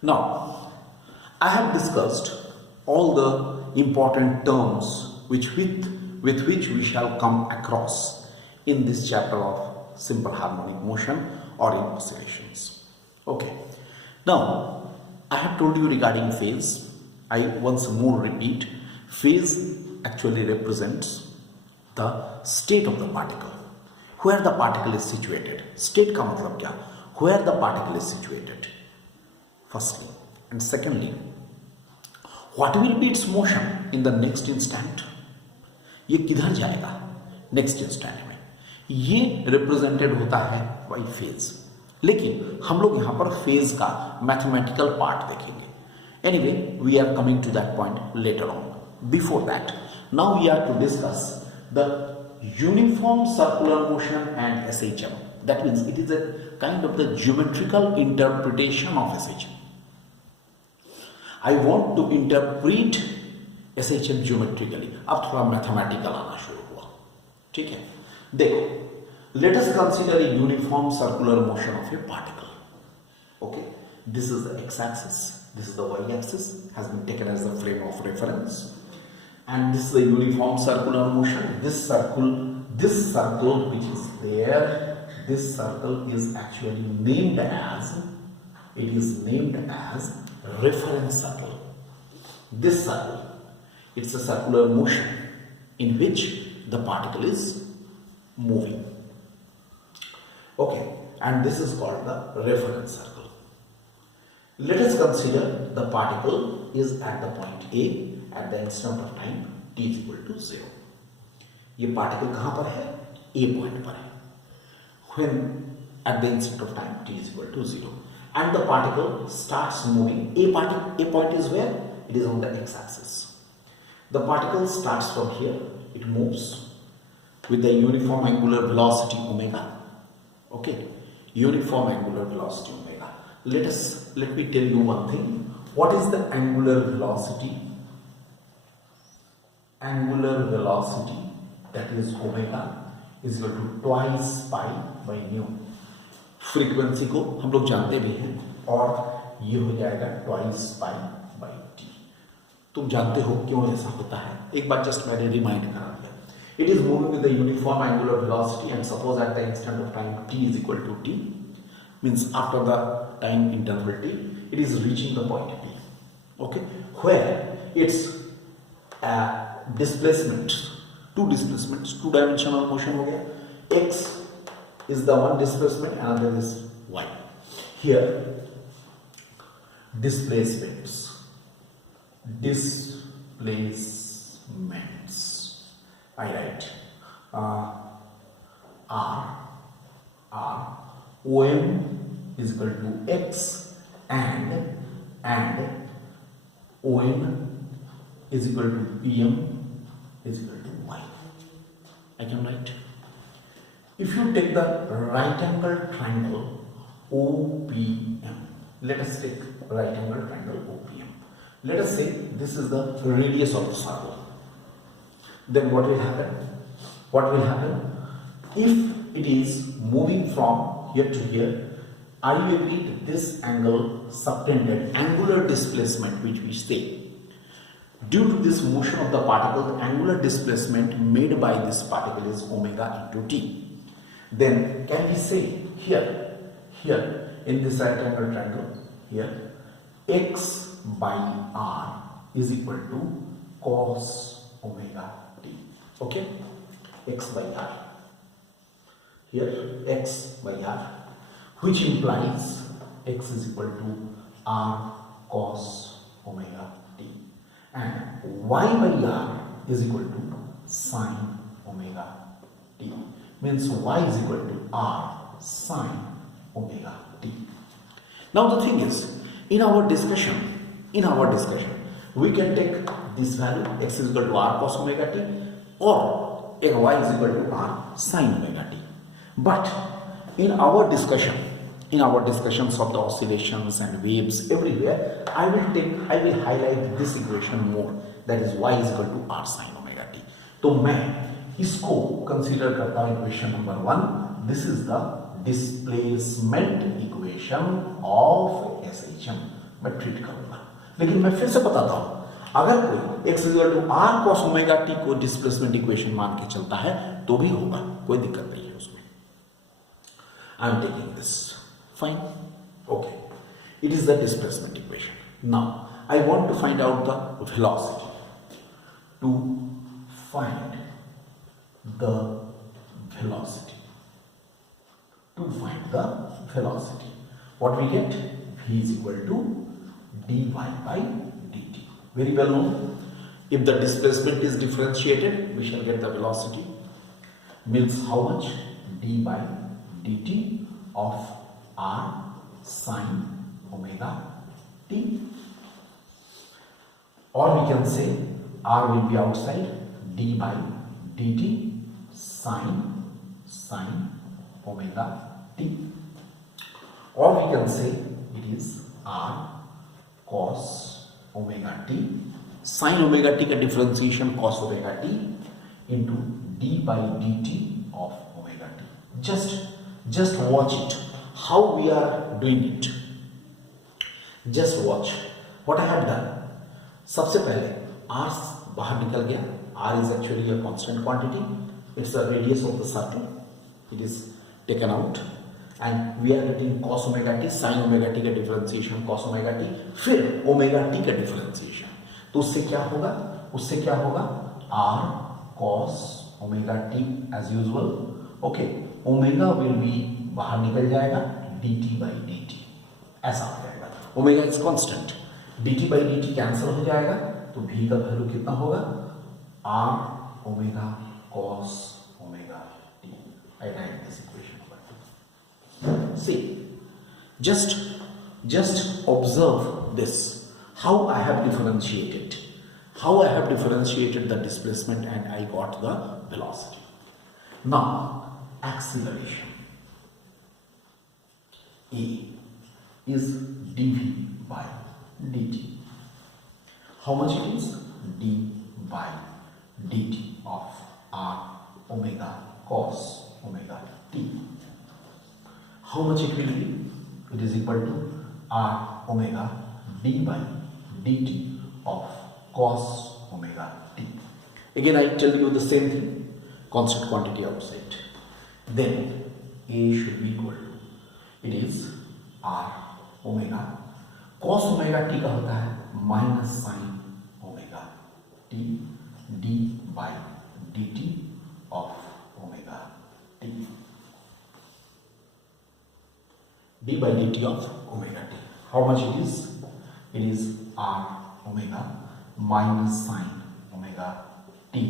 Now, I have discussed all the important terms with which we shall come across in this chapter of simple harmonic motion or in oscillations. Okay. Now, I have told you regarding phase. I once more repeat, phase actually represents the state of the particle, where the particle is situated. State का मतलब क्या? Where the particle is situated. Firstly, and secondly, what will be its motion in the next instant? ये किधर जाएगा next instant में, ये represented होता है बाई फेज. लेकिन हम लोग यहाँ पर फेज का मैथमेटिकल पार्ट देखेंगे. Anyway, we are coming to that point later on. Before that, now we are to discuss the uniform circular motion and SHM. That means it is a kind of the geometrical interpretation of SHM. I want to interpret SHM geometrically. अब थोड़ा mathematical आना शुरू हुआ. ठीक है, देखो, let us consider a uniform circular motion of a particle. Okay, this is the x-axis, this is the y-axis, has been taken as the frame of reference, and this is the uniform circular motion. This circle which is there, this circle is actually named as, it is named as reference circle. This circle, it's a circular motion in which the particle is moving. Okay, and this is called the reference circle. Let us consider the particle is at the point A at the instant of time t is equal to 0. ये particle कहाँ पर है? A point पर है. When at the instant of time t is equal to 0, and the particle starts moving. A point is where? It is on the x-axis. The particle starts from here. It moves with the uniform angular velocity omega. Okay, uniform angular velocity omega. Let me tell you one thing. What is the angular velocity? Angular velocity, that is omega, is equal to twice pi by nu. Frequency को हम लोग जानते भी हैं, और ये हो जाएगा ट्वाइस पाई बाई टी. तुम जानते हो क्यों ऐसा होता है. एक बार जस्ट मैंने रिमाइंड करा दिया. It is moving with the uniform angular velocity and suppose at the instant of time t is equal to t, means after the time interval t, it is reaching the point P. Okay, where its displacement, two dimensional motion हो गया. x is the one displacement, another is y. Here, displacements, I write r OM is equal to x and OM is equal to PM is equal to y. I can write. If you take the right angle triangle OPM, let us take right angle triangle OPM. Let us say this is the radius of the circle. Then what will happen? What will happen? If it is moving from here to here, I will read this angle subtended, angular displacement which we say. Due to this motion of the particle, the angular displacement made by this particle is omega into t. Then can we say here in this right angle triangle, here x by r is equal to cos omega t. Okay, x by r, here x by r, which implies x is equal to r cos omega t, and y by r is equal to sin omega t, means y is equal to r sin omega t. Now the thing is, in our discussion, we can take this value, x is equal to r cos omega t, or y is equal to r sin omega t. But in our discussions of the oscillations and waves everywhere, I will highlight this equation more, that is y is equal to r sin omega t. तो मैं इसको consider करता हूं equation number 1. This is the displacement equation of SHM. मैं लेकिन मैं फिर से बताता हूं, अगर कोई x equal to r cos omega t को डिस्प्लेसमेंट इक्वेशन मान के चलता है तो भी होगा, कोई दिक्कत नहीं है उसमें. I am taking this fine. Okay, it is the displacement equation. Now I want to find out the velocity. To find the velocity, what we get? V is equal to dy by dt. Very well known. If the displacement is differentiated, we shall get the velocity. Means how much? D by dt of r sine omega t. Or we can say r will be outside, d by dt sine omega t. Or we can say it is r cos omega t, sin omega t का differentiation cos omega t into d by dt of omega t. Just watch it, how we are doing it. Just watch what I have done. सबसे पहले r बाहर निकल गया. r is actually a constant quantity. It's the radius of the circle. It is taken out and we are getting cos omega t, sin omega t का differentiation cos omega t, फिर omega t का differentiation. तो उससे क्या होगा? r cos omega t as usual. Okay, omega will be बाहर निकल जाएगा, dt by dt ऐसा हो जाएगा. Omega is constant, dt by dt cancel हो जाएगा, तो v का वैल्यू कितना होगा? r omega cos omega t. I write this equation. See, just observe this, how I have differentiated the displacement and I got the velocity. Now acceleration A is dv by dt. How much it is? D by dt of r omega cos omega t. How much it will be? It is equal to r omega d by dt of cos omega t. Again I tell you the same thing, constant quantity outside. Then A should be equal to, it is r omega cos omega t का होता है minus sine omega t d by dt of omega t. d by dt of omega t. How much it is? It is r omega minus sine omega t.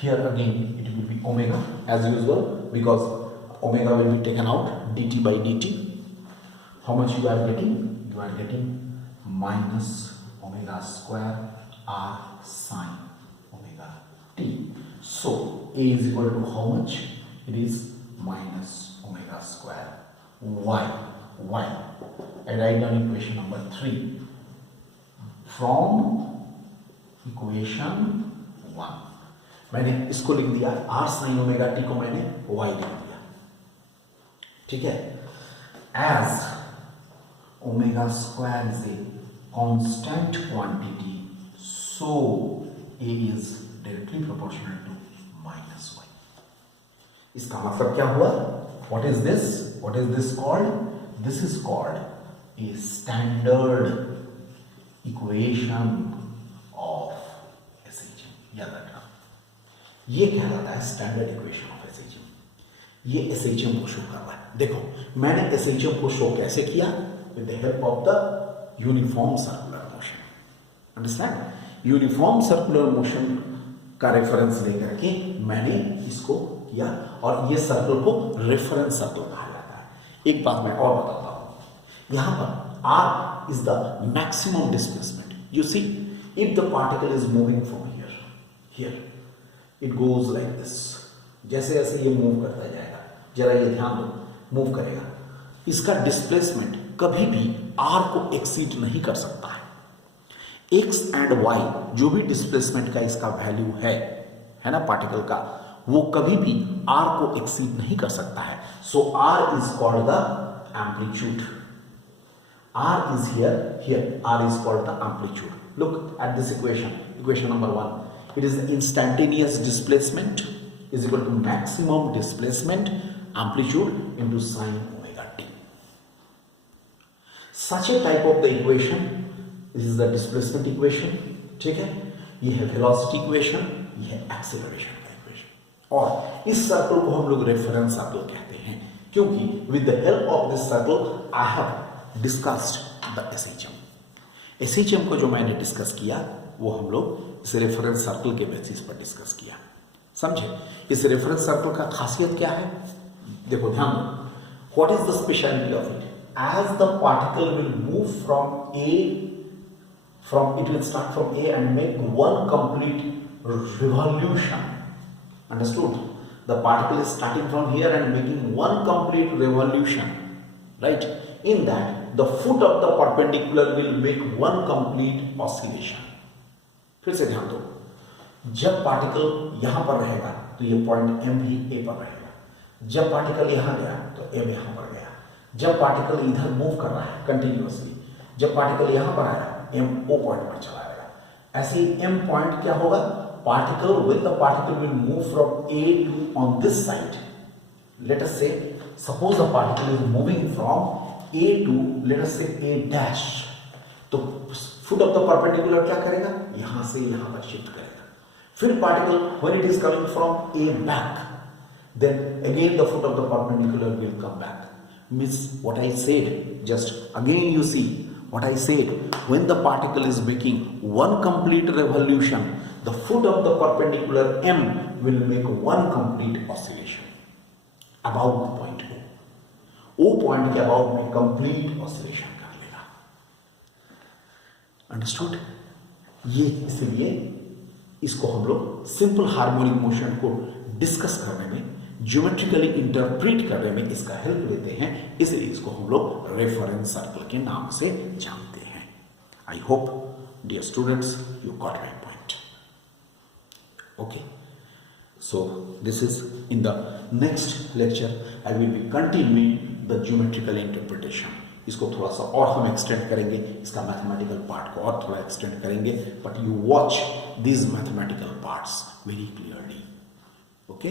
Here again it will be omega as usual because omega will be taken out, dt by dt. How much you are getting? You are getting minus omega square r sine omega t. So A is equal to how much? It is minus omega square y. I write down equation number 3 from equation 1. मैंने इसको लिख दिया r sin omega t को मैंने y लिख दिया. ठीक है. As omega square is a constant quantity, so A is directly proportional to minus y. इसका मतलब क्या हुआ? What is this called? This is called a standard equation of SHM. याद रखना, ये कहलाता है स्टैंडर्ड इक्वेशन ऑफ SHM. ये SHM को शो कर रहा है. देखो मैंने SHM को शो कैसे किया? With the help of the uniform circular motion. Understand? Uniform circular motion का रेफरेंस लेकर के मैंने इसको किया और ये सर्कल को रेफरेंस सर्कल कहा जाता है. एक बात मैं और बताता हूं, यहां पर r is the maximum displacement. You see, if the particle is moving from here it goes like this. जैसे जैसे ये मूव करता जाएगा, जरा ये ध्यान दो, मूव करेगा, इसका डिस्प्लेसमेंट कभी भी r को एक्सीड नहीं कर सकता है. x एंड y जो भी डिस्प्लेसमेंट का इसका वैल्यू है ना पार्टिकल का, वो कभी भी r को एक्सीड नहीं कर सकता है. सो r is called the amplitude. R is here R is called the amplitude. Look at this equation number 1. It is the instantaneous displacement is equal to maximum displacement amplitude into sine omega t. Such a type of the equation, this is the displacement equation, ठीक है, ये है velocity equation, ये है acceleration का equation, और इस circle को हम लोग रेफरेंस सर्कल कहते हैं, क्योंकि with the help of this circle I have discussed the SHM. SHM को जो मैंने डिस्कस किया वो हम लोग इस रेफरेंस सर्कल के बेसिस पर डिस्कस किया, समझे। इस रेफरेंस सर्कल का खासियत क्या है, देखो ध्यान दो, what is the speciality of it, as the particle will move it will start from A and make one complete revolution, understood? The particle is starting from here and making one complete revolution, right? In that the foot of the perpendicular will make one complete oscillation. फिर से ध्यान दो, जब particle यहां पर रहेगा तो ये पॉइंट M भी A पर रहेगा, जब पार्टिकल यहां गया तो M यहां पर गया, जब पार्टिकल इधर मूव कर रहा है कंटिन्यूअसली, जब पार्टिकल यहां पर आया M O पॉइंट पर चला जाएगा। ऐसे ही M पॉइंट क्या होगा, particle when the particle will move from A to on this side, let us say suppose the particle is moving from A to let us say A dash, तो foot of the perpendicular क्या करेगा, यहां से यहां पर shift करेगा। फिर particle when it is coming from A back, then again the foot of the perpendicular will come back. Means what I said, just again you see what I said, when the particle is making one complete revolution, the foot of the perpendicular M will make one complete oscillation about the point O. O point के about में complete oscillation कर लेगा, understood? ये इसलिए इसको हम लोग simple harmonic motion को डिस्कस करने में, ज्योमेट्रिकली इंटरप्रेट करने में इसका हेल्प लेते हैं, इसलिए इसको हम लोग रेफरेंस सर्कल के नाम से जानते हैं। I hope dear students you got my point. Okay, so this is in the next lecture I will be continuing the geometrical interpretation. इसको थोड़ा सा और हम एक्सटेंड करेंगे, इसका मैथमेटिकल पार्ट को और थोड़ा एक्सटेंड करेंगे, but you watch these mathematical parts very clearly. Okay.